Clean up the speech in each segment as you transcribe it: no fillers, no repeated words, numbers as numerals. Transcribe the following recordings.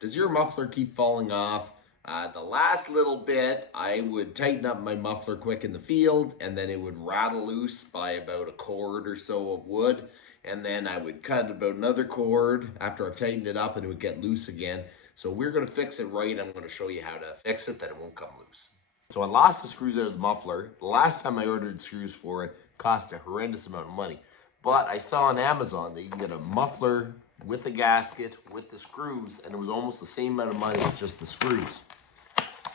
Does your muffler keep falling off? The last little bit, I would tighten up my muffler quick in the field, and then it would rattle loose by about a cord or so of wood. And then I would cut about another cord after I've tightened it up, and it would get loose again. So we're gonna fix it right. I'm gonna show you how to fix it that it won't come loose. So I lost the screws out of the muffler. The last time I ordered screws for it cost a horrendous amount of money. But I saw on Amazon that you can get a muffler with the gasket, with the screws, and it was almost the same amount of money as just the screws.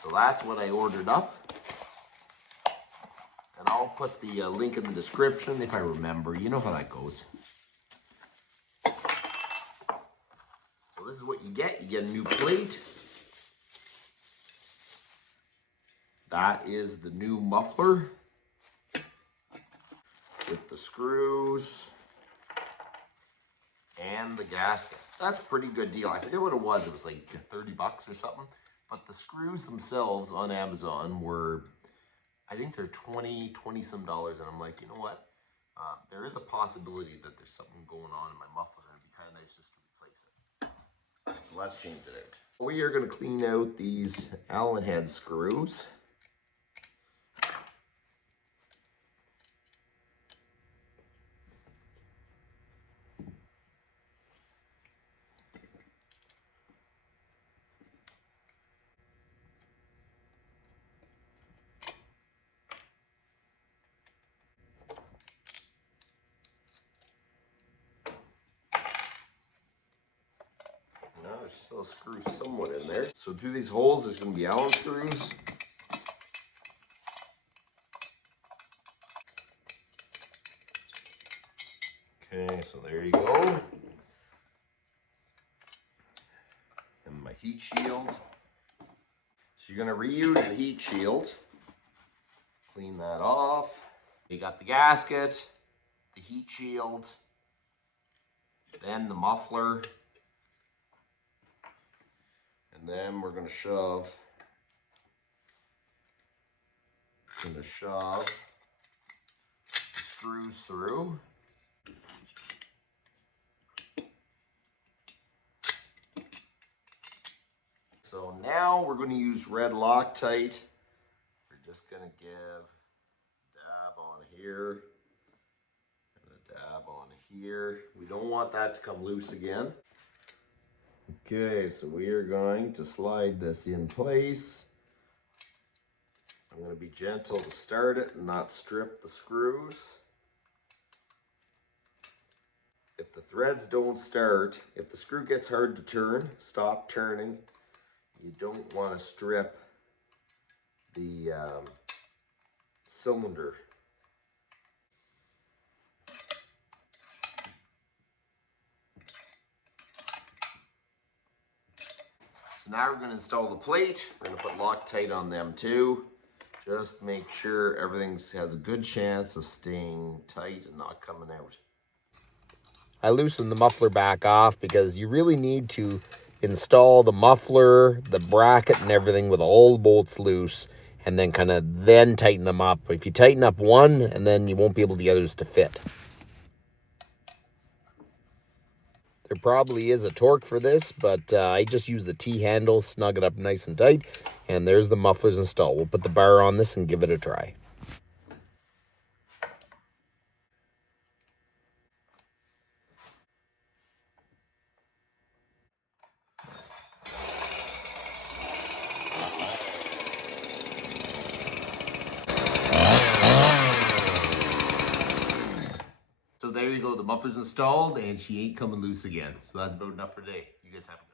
So that's what I ordered up. And I'll put the link in the description if I remember. You know how that goes. So this is what you get. You get a new plate. That is the new muffler with the screws and the gasket. That's a pretty good deal. I forget what it was. It was like 30 bucks or something. But the screws themselves on Amazon were, I think they're 20 some dollars. And I'm like, you know what? There is a possibility that there's something going on in my muffler. It'd be kind of nice just to replace it. So let's change it out. We are going to clean out these Allen head screws. There's still a screw somewhat in there. So through these holes, there's going to be Allen screws. Okay, so there you go. And my heat shield. So you're going to reuse the heat shield. Clean that off. You got the gasket, the heat shield, then the muffler. And then we're going to shove the screws through. So now we're going to use Red Loctite. We're just going to give a dab on here and a dab on here. We don't want that to come loose again. Okay, so we are going to slide this in place. I'm going to be gentle to start it and not strip the screws. If the threads don't start, if the screw gets hard to turn, stop turning. You don't want to strip the cylinder. So now we're going to install the plate. We're going to put Loctite on them too. Just make sure everything has a good chance of staying tight and not coming out. I loosened the muffler back off because you really need to install the muffler, the bracket and everything with all the bolts loose, and then then tighten them up. If you tighten up one, and then you won't be able the others to fit. There probably is a torque for this, but I just use the T-handle, snug it up nice and tight, and there's the mufflers installed. We'll put the bar on this and give it a try. So there you go, the muffler's installed, and she ain't coming loose again. So that's about enough for today. You guys have a good